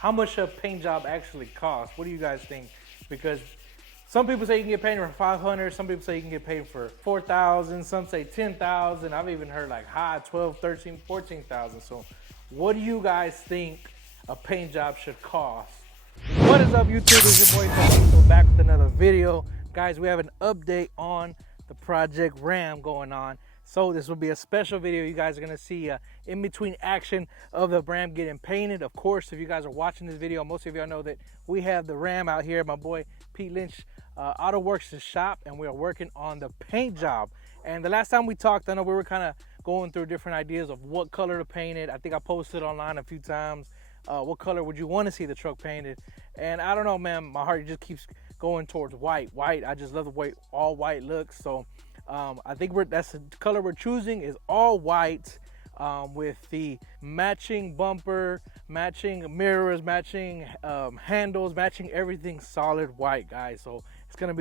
how much a paint job actually costs. What do you guys think? Because some people say you can get painted for 500. Some people say you can get paid for 4,000. Some say 10,000. I've even heard like high 12, 13, 14,000. So what do you guys think a paint job should cost? What is up, YouTube? It's your boy Jorgito back with another video. Guys, we have an update on the Project Ram going on. So this will be a special video. You guys are gonna see in between action of the Ram getting painted. Of course, if you guys are watching this video, most of y'all know that we have the Ram out here. My boy Pete Lynch Auto Works' shop, and we are working on the paint job. And the last time we talked, I know we were kind of going through different ideas of what color to paint it. I think I posted online a few times. What color would you want to see the truck painted? And I don't know, man, my heart just keeps going towards white. I just love the way all white looks. So I think that's the color we're choosing, is all white, with the matching bumper, matching mirrors, matching handles, matching everything solid white, guys. So it's gonna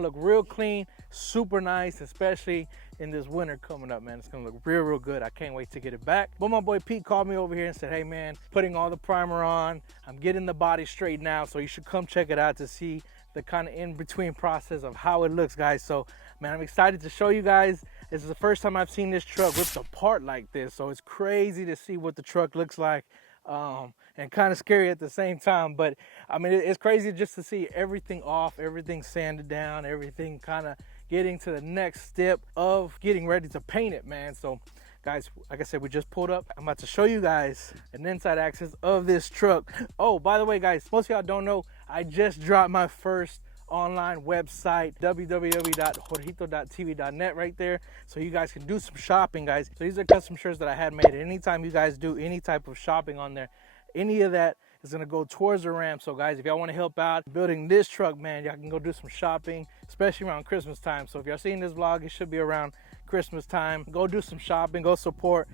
look real clean, super nice, especially in this winter coming up, man. It's gonna look real good. I can't wait to get it back. But my boy Pete called me over here and said, hey man, putting all the primer on, I'm getting the body straight now, so you should come check it out to see the kind of in-between process of how it looks, guys. So man, I'm excited to show you guys. This is the first time I've seen this truck ripped apart like this, so it's crazy to see what the truck looks like, and kind of scary at the same time. But I mean, it's crazy just to see everything off, everything sanded down, everything kind of getting to the next step of getting ready to paint it, man. So guys, like I said, we just pulled up. I'm about to show you guys an inside access of this truck. Oh, by the way, guys, most of y'all don't know, I just dropped my first online website, www.jorgito.tv.net, right there, so you guys can do some shopping, guys. So these are custom shirts that I had made. Anytime you guys do any type of shopping on there, any of that is going to go towards the Ram. So guys, if y'all want to help out building this truck, man, y'all can go do some shopping, especially around Christmas time. So if y'all seeing this vlog, it should be around Christmas time. Go do some shopping, go support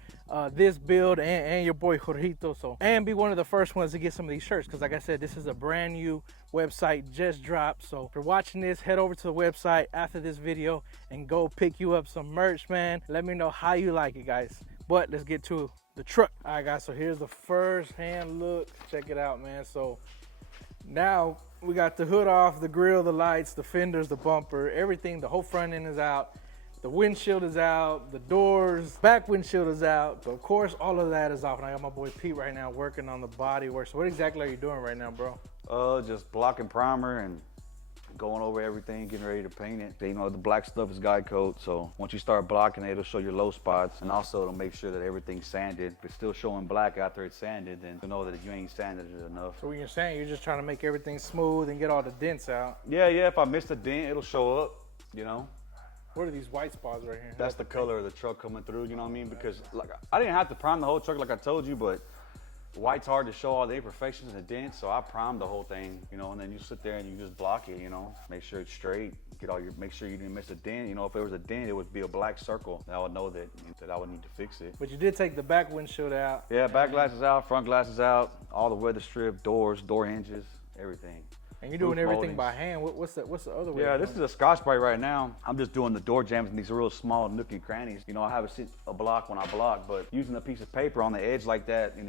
this build and your boy Jorgito. So, and be one of the first ones to get some of these shirts, because like I said, this is a brand new website, just dropped. So if you're watching this, head over to the website after this video and go pick you up some merch, man. Let me know how you like it, guys. But let's get to the truck. All right, guys, so here's the first hand look. Check it out, man. So now we got the hood off, the grill, the lights, the fenders, the bumper, everything. The whole front end is out. The windshield is out, the doors, back windshield is out. So of course, all of that is off. And I got my boy Pete right now working on the body work. So what exactly are you doing right now, bro? Just blocking primer and going over everything, getting ready to paint it. You know, the black stuff is guide coat, so once you start blocking it, it'll show your low spots, and also it'll make sure that everything's sanded. If it's still showing black after it's sanded, then you know that you ain't sanded it enough. So what you're saying, you're just trying to make everything smooth and get all the dents out. Yeah, if I missed a dent, it'll show up, you know. What are these white spots right here? That's the color of the truck coming through, you know what I mean? Because like I didn't have to prime the whole truck like I told you, but white's hard to show all the imperfections and the dents, so I primed the whole thing, you know, and then you sit there and you just block it, you know, make sure it's straight, make sure you didn't miss a dent. You know, if there was a dent, it would be a black circle. I would know that I would need to fix it. But you did take the back windshield out. Yeah, back glass is out, front glass is out, all the weather strip, doors, door hinges, everything. And you're doing everything by hand. What's the other way? Yeah, this is a Scotch-Brite right now. I'm just doing the door jambs in these real small nook and crannies. You know, I have a block when I block, but using a piece of paper on the edge like that in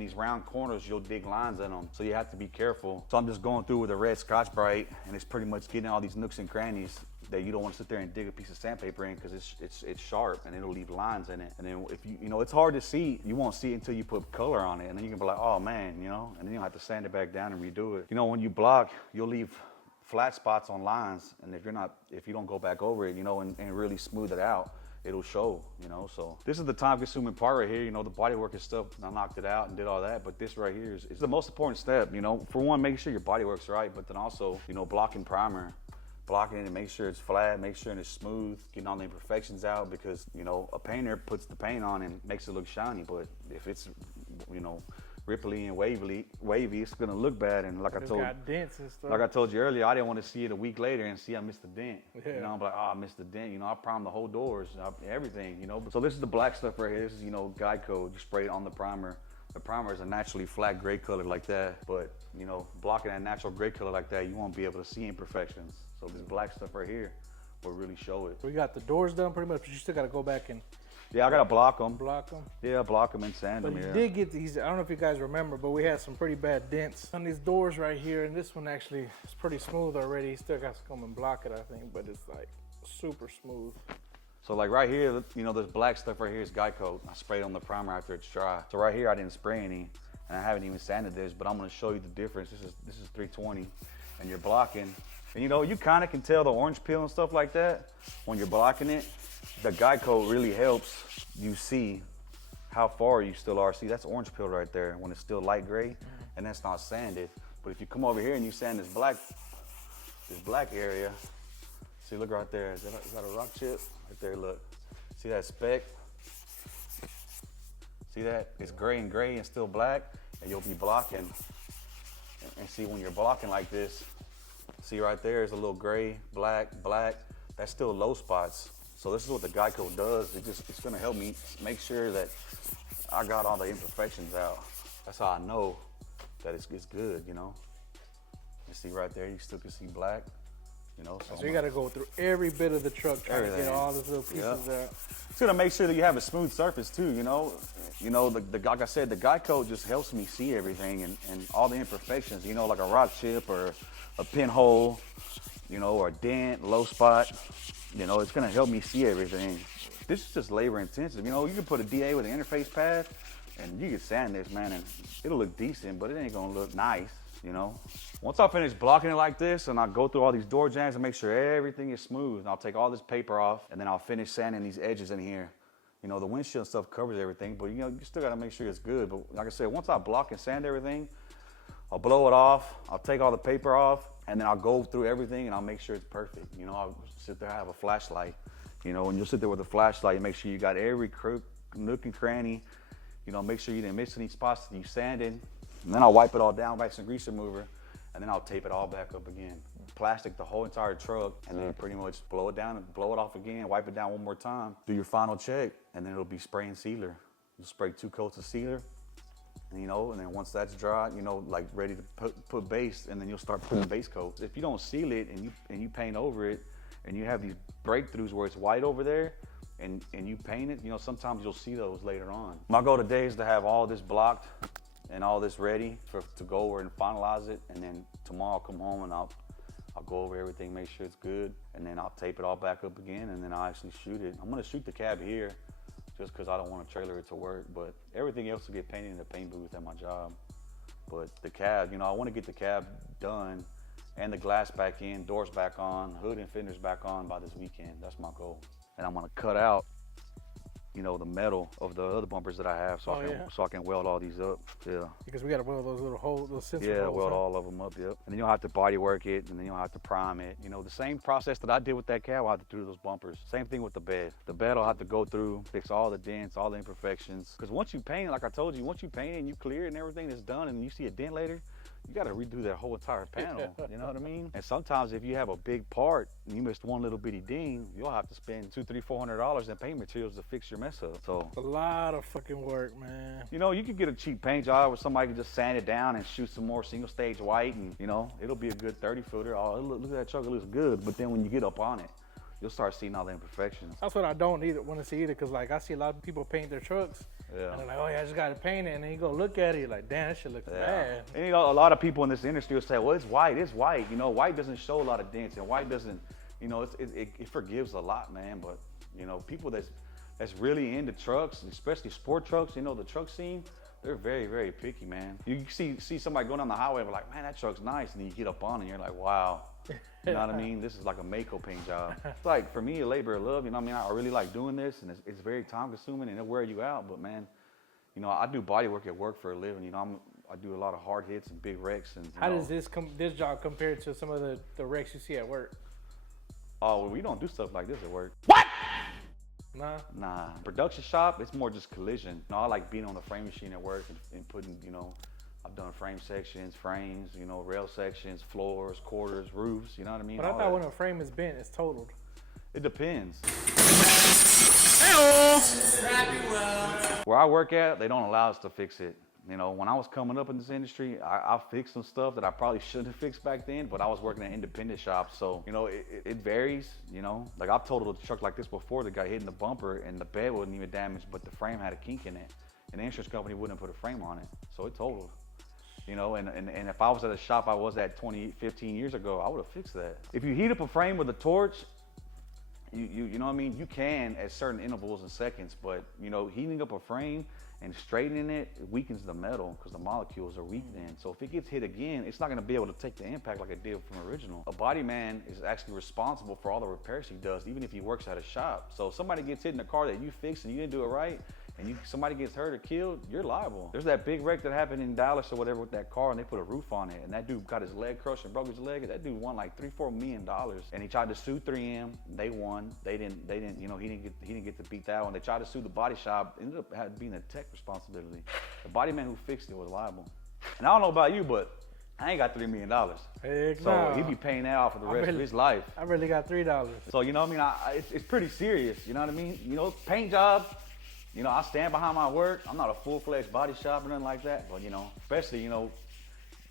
these round corners, you'll dig lines in them. So you have to be careful. So I'm just going through with a red Scotch-Brite, and it's pretty much getting all these nooks and crannies that you don't want to sit there and dig a piece of sandpaper in, because it's sharp and it'll leave lines in it. And then if you know, it's hard to see. You won't see it until you put color on it, and then you can be like, oh man, you know, and then you'll have to sand it back down and redo it. You know, when you block, you'll leave flat spots on lines, and if you don't go back over it, you know, and really smooth it out, it'll show, you know. So this is the time consuming part right here. You know, the body work and stuff, I knocked it out and did all that, but this right here is the most important step, you know. For one, making sure your body works right, but then also, you know, blocking primer, blocking it and make sure it's flat, make sure it's smooth, getting all the imperfections out, because, you know, a painter puts the paint on and makes it look shiny, but if it's, you know, ripply and wavy, it's gonna look bad. And like I told you earlier, I didn't want to see it a week later and see I missed the dent. Yeah. You know, I'm like, oh, I missed the dent. You know, I primed the whole doors, everything. You know, so this is the black stuff right here. This is, you know, guide code. You spray it on the primer. The primer is a naturally flat gray color like that, but you know, blocking that natural gray color like that, you won't be able to see imperfections. So this black stuff right here will really show it. We got the doors done pretty much, but you still got to go back and Yeah, I gotta block them. Block them. Yeah, block them and sand But them. you Yeah. did get these. I don't know if you guys remember, but we had some pretty bad dents on these doors right here, and this one actually is pretty smooth already. Still got to come and block it, I think, but it's like super smooth. So like right here, you know, this black stuff right here is Guy Coat. I sprayed on the primer after it's dry. So right here, I didn't spray any, and I haven't even sanded this, but I'm gonna show you the difference. This is 320, and you're blocking. And you know, you kind of can tell the orange peel and stuff like that when you're blocking it. The Guy Coat really helps you see how far you still are. See, that's orange peel right there when it's still light gray, and that's not sanded. But if you come over here and you sand this black area, see, look right there. Is that a rock chip? Right there, look. See that speck? See that? It's gray and still black, and you'll be blocking. And see, when you're blocking like this, see right there is a little gray, black. That's still low spots. So this is what the Guy Coat does. It's gonna help me make sure that I got all the imperfections out. That's how I know that it's good, you know. You see right there, you still can see black, you know. So you got to go through every bit of the truck trying to get Everything. all those little pieces out. It's gonna make sure that you have a smooth surface too, you know. You know, like I said, the Guy Coat just helps me see everything and all the imperfections, you know, like a rock chip or a pinhole, you know, or a dent, low spot. You know, it's gonna help me see everything. This is just labor intensive. You know, you can put a DA with an interface pad and you can sand this, man, and it'll look decent, but it ain't gonna look nice, you know. Once I finish blocking it like this and I go through all these door jambs and make sure everything is smooth, and I'll take all this paper off and then I'll finish sanding these edges in here. You know, the windshield stuff covers everything, but you know, you still gotta make sure it's good. But like I said, once I block and sand everything, I'll blow it off, I'll take all the paper off, and then I'll go through everything and I'll make sure it's perfect. You know, I'll sit there, I have a flashlight. You know, when you'll sit there with a flashlight, you make sure you got every crook, nook and cranny. You know, make sure you didn't miss any spots that you sanded. And then I'll wipe it all down with some grease remover, and then I'll tape it all back up again. Plastic the whole entire truck, and then pretty much blow it down and blow it off again, wipe it down one more time, do your final check, and then it'll be spray and sealer. You'll spray 2 coats of sealer, and, you know, and then once that's dry, you know, like ready to put base, and then you'll start putting base coats. If you don't seal it and you paint over it, and you have these breakthroughs where it's white over there, and you paint it, you know, sometimes you'll see those later on. My goal today is to have all this blocked and all this ready to go over and finalize it, and then tomorrow I'll come home and I'll go over everything, make sure it's good, and then I'll tape it all back up again, and then I'll actually shoot it. I'm gonna shoot the cab here just because I don't want to trailer it to work, but everything else will get painted in the paint booth at my job. But the cab, you know, I want to get the cab done and the glass back in, doors back on, hood and fenders back on by this weekend. That's my goal. And I'm gonna cut out, you know, the metal of the other bumpers that I have, so I can weld all these up. Yeah. Because we got to weld those little holes, those sensor Yeah, holes. weld all of them up. Yep. And then you'll have to body work it, and then you'll have to prime it. You know, the same process that I did with that cab, I'll have to do those bumpers. Same thing with the bed. The bed I'll have to go through, fix all the dents, all the imperfections. Because once you paint it, like I told you, once you paint it and you clear it and everything is done, and you see a dent later, you got to redo that whole entire panel. You know what I mean? And sometimes if you have a big part and you missed one little bitty ding, you'll have to spend $200, $300, $400 in paint materials to fix your mess up. So a lot of fucking work, man. you know, you could get a cheap paint job where somebody can just sand it down and shoot some more single stage white, and you know, it'll be a good 30 footer. Oh, look at that truck, it looks good. But then when you get up on it, you'll start seeing all the imperfections. That's what I don't want to see either, because like I see a lot of people paint their trucks. Yeah. And they're like, oh yeah, I just got to paint it. And then you go look at it, you're like, damn, that shit looks bad. And you know, a lot of people in this industry will say, well, it's white. You know, white doesn't show a lot of dents, and white doesn't, you know, it forgives a lot, man. But, you know, people that's really into trucks, especially sport trucks, you know, the truck scene, they're very, very picky, man. You see somebody going down the highway and like, man, that truck's nice. And then you get up on it and you're like, wow. You know what I mean? This is like a Mako paint job. It's like, for me, a labor of love, you know what I mean? I really like doing this, and it's very time consuming, and it'll wear you out. But man, you know, I do body work at work for a living. You know, I do a lot of hard hits and big wrecks. And how does this job compare to some of the wrecks you see at work? Oh, well, we don't do stuff like this at work. What? Nah. Production shop, it's more just collision. You know, I like being on the frame machine at work and putting, you know, I've done frame sections, frames, you know, rail sections, floors, quarters, roofs, you know what I mean? But I thought when a frame is bent, it's totaled. It depends. Hey-oh. Where I work at, they don't allow us to fix it. You know, when I was coming up in this industry, I fixed some stuff that I probably shouldn't have fixed back then, but I was working at independent shops. So, you know, it varies, you know. Like I've totaled a truck like this before that got hit in the bumper and the bed wasn't even damaged, but the frame had a kink in it. And the insurance company wouldn't put a frame on it. So it totaled. You know, and if I was at a shop I was at 15 years ago, I would have fixed that. If you heat up a frame with a torch, you know what I mean? You can at certain intervals and seconds, but you know, heating up a frame and straightening it weakens the metal because the molecules are weak then. So if it gets hit again, it's not going to be able to take the impact like it did from original. A body man is actually responsible for all the repairs he does, even if he works at a shop. So if somebody gets hit in a car that you fixed and you didn't do it right, and somebody gets hurt or killed, you're liable. There's that big wreck that happened in Dallas or whatever with that car, and they put a roof on it, and that dude got his leg crushed and broke his leg. That dude won like $3-4 million, and he tried to sue 3M. They won. They didn't. You know, he didn't get to beat that one. They tried to sue the body shop. Ended up being a tech responsibility. The body man who fixed it was liable. And I don't know about you, but I ain't got $3 million. Heck So no. he be paying that off for the rest of his life. I really got $3. So you know what I mean? It's pretty serious. You know what I mean? You know, paint job. You know, I stand behind my work. I'm not a full-fledged body shop or nothing like that, but you know, especially, you know,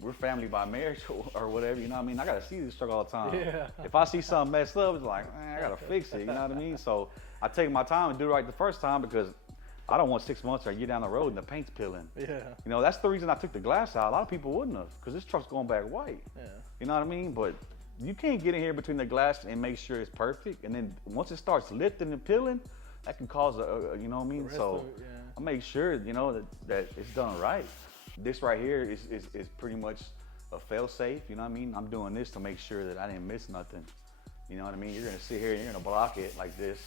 we're family by marriage or whatever, you know what I mean? I gotta see this truck all the time. Yeah. If I see something messed up, it's like, man, I gotta fix it, you know what I mean? So I take my time and do it right the first time because I don't want 6 months or a year down the road and the paint's peeling. Yeah. You know, that's the reason I took the glass out. A lot of people wouldn't have, because this truck's going back white. Yeah. You know what I mean? But you can't get in here between the glass and make sure it's perfect. And then once it starts lifting and peeling, that can cause you know what I mean? So Yeah. I make sure, you know, that it's done right. This right here is pretty much a fail safe, you know what I mean? I'm doing this to make sure that I didn't miss nothing. You know what I mean? You're gonna sit here and you're gonna block it like this,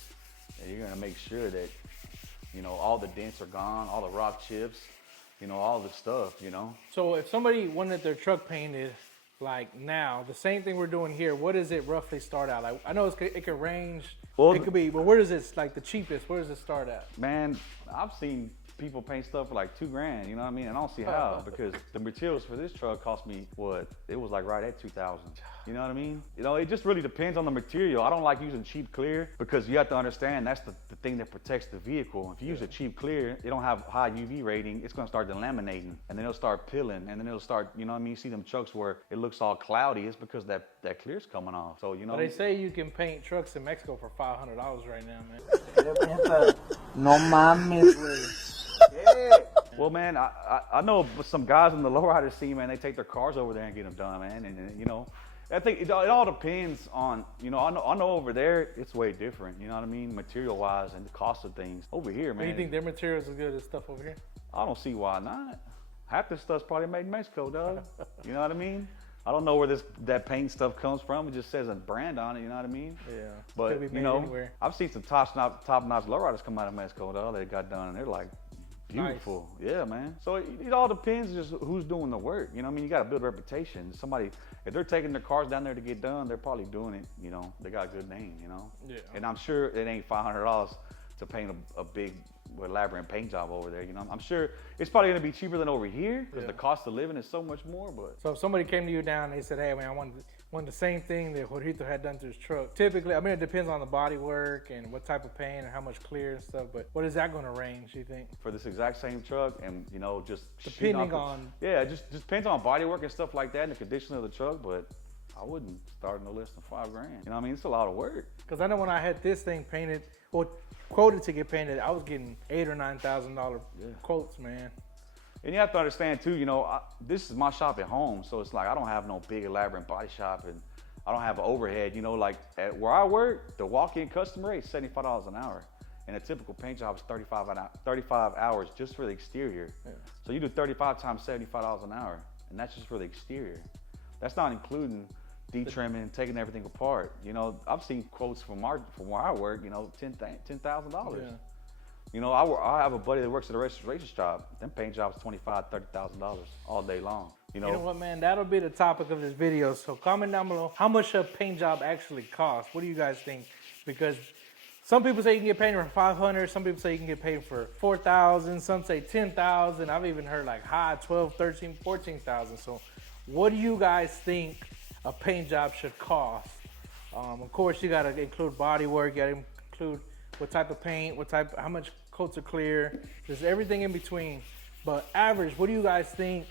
and you're gonna make sure that, you know, all the dents are gone, all the rock chips, you know, all the stuff, you know? So if somebody wanted their truck painted like now, the same thing we're doing here, what does it roughly start out? Like, I know it could range, Well, it could be, but where does it, like the cheapest, where does it start at? Man, I've seen people paint stuff for like $2,000, you know what I mean? I don't see how, because the materials for this truck cost me what? It was like right at $2,000. You know what I mean? You know, it just really depends on the material. I don't like using cheap clear because you have to understand that's the thing that protects the vehicle. If you use a cheap clear, it don't have high UV rating, it's gonna start delaminating and then it'll start peeling and then it'll start, you know what I mean? You see them trucks where it looks all cloudy, it's because that clear's coming off. So, you know. But they say you can paint trucks in Mexico for $500 right now, man. No mames, güey. Well, man, I know some guys in the lowrider scene, man, they take their cars over there and get them done, man. And you know, I think it all depends on, you know, I know over there it's way different, you know what I mean, material-wise and the cost of things. Over here, man. Do you think their materials as good as stuff over here? I don't see why not. Half this stuff's probably made in Mexico, dog. You know what I mean? I don't know where that paint stuff comes from. It just says a brand on it, you know what I mean? Yeah. But, Could be you made know, anywhere. I've seen some top-notch lowriders come out of Mexico, dog, that got done, and they're like, beautiful. Nice. Yeah, man. So it all depends just who's doing the work. You know what I mean? You got to build a reputation. Somebody, if they're taking their cars down there to get done, they're probably doing it, you know, they got a good name, you know? Yeah. And I'm sure it ain't $500 to paint a big elaborate paint job over there, you know? I'm sure it's probably going to be cheaper than over here because the cost of living is so much more, but. So if somebody came to you down and they said, hey, man, I want the same thing that Jorgito had done to his truck. Typically, I mean, it depends on the body work and what type of paint and how much clear and stuff, but what is that going to range, you think? For this exact same truck and, you know, just depending on. Yeah, just depends on body work and stuff like that and the condition of the truck, but I wouldn't start no less than $5,000. You know what I mean? It's a lot of work. Because I know when I had this thing painted, well, quoted to get painted, I was getting $8,000 or $9,000 quotes, man. And you have to understand too, you know, this is my shop at home, so it's like I don't have no big elaborate body shop and I don't have an overhead, you know, like at where I work, the walk-in customer rate is $75 an hour. And a typical paint job is 35 hours just for the exterior. Yeah. So you do 35 times $75 an hour, and that's just for the exterior. That's not including de-trimming, taking everything apart. You know, I've seen quotes from where I work, you know, $10,000. Yeah. You know, I have a buddy that works at a restoration shop. Them paint jobs $25,000, $30,000 all day long. You know what, man? That'll be the topic of this video. So comment down below how much a paint job actually costs. What do you guys think? Because some people say you can get painted for $500. Some people say you can get paid for $4,000. Some say $10,000. I've even heard like high $12,000, $13,000, $14,000. So what do you guys think a paint job should cost? Of course, you got to include body work. You got to include what type of paint, how much coats are clear. There's everything in between. But average, what do you guys think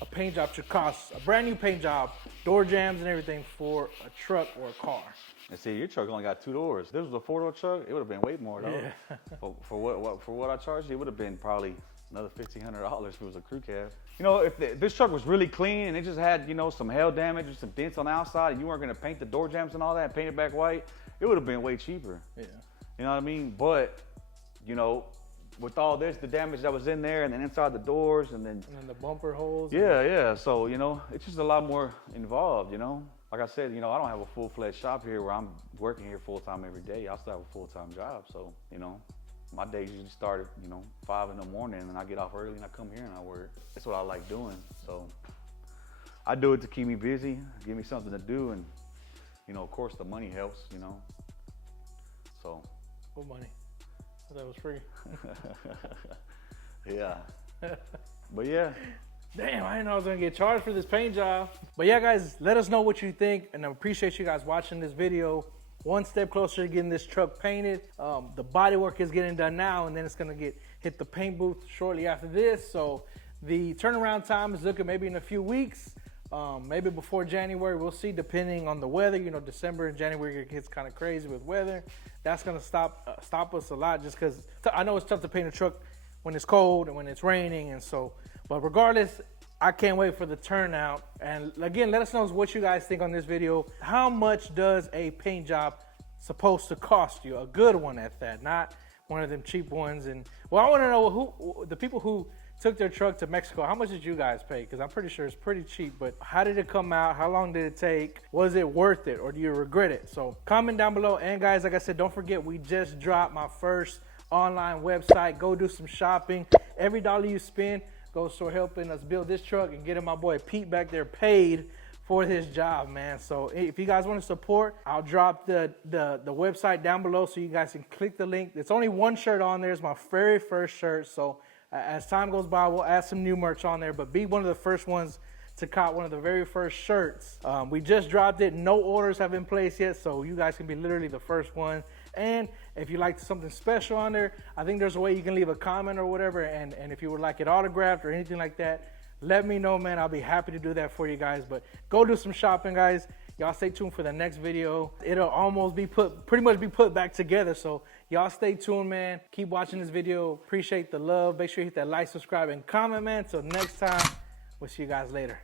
a paint job should cost? A brand new paint job, door jams and everything for a truck or a car. And see, your truck only got 2 doors. If this was a 4-door truck, it would have been way more, though. Yeah. For what I charged, it would have been probably another $1,500 if it was a crew cab. You know, if this truck was really clean and it just had, you know, some hail damage or some dents on the outside, and you weren't gonna paint the door jams and all that and paint it back white, it would have been way cheaper. Yeah. You know what I mean? But, you know, with all this, the damage that was in there and then inside the doors and then the bumper holes. Yeah. So, you know, it's just a lot more involved, you know? Like I said, you know, I don't have a full-fledged shop here where I'm working here full-time every day. I still have a full-time job. So, you know, my days usually start at, you know, 5 in the morning and I get off early and I come here and I work. That's what I like doing. So I do it to keep me busy, give me something to do. And, you know, of course the money helps, you know? So. What money? I thought it was free. Yeah. But yeah. Damn, I didn't know I was gonna get charged for this paint job. But yeah, guys, let us know what you think, and I appreciate you guys watching this video. One step closer to getting this truck painted. The body work is getting done now, and then it's gonna hit the paint booth shortly after this. So the turnaround time is looking maybe in a few weeks, maybe before January. We'll see, depending on the weather. You know, December and January gets kind of crazy with weather. That's gonna stop us a lot, just because I know it's tough to paint a truck when it's cold and when it's raining, and so. But regardless, I can't wait for the turnout. And again, let us know what you guys think on this video. How much does a paint job supposed to cost you? A good one at that, not one of them cheap ones. And well, I want to know who the people who took their truck to Mexico, how much did you guys pay? Because I'm pretty sure it's pretty cheap, but how did it come out? How long did it take? Was it worth it, or do you regret it? So comment down below. And guys, like I said, don't forget, we just dropped my first online website. Go do some shopping. Every dollar you spend goes toward helping us build this truck and getting my boy Pete back there paid for this job, man. So if you guys want to support, I'll drop the website down below so you guys can click the link. It's only one shirt on there. It's my very first shirt. So as time goes by, we'll add some new merch on there, but be one of the first ones to cop one of the very first shirts. We just dropped it. No orders have been placed yet, so you guys can be literally the first one. And if you like something special on there, I think there's a way you can leave a comment or whatever. And if you would like it autographed or anything like that, let me know, man. I'll be happy to do that for you guys. But go do some shopping, guys. Y'all stay tuned for the next video. It'll almost be pretty much be put back together. So y'all stay tuned, man. Keep watching this video. Appreciate the love. Make sure you hit that like, subscribe, and comment, man. Till next time, we'll see you guys later.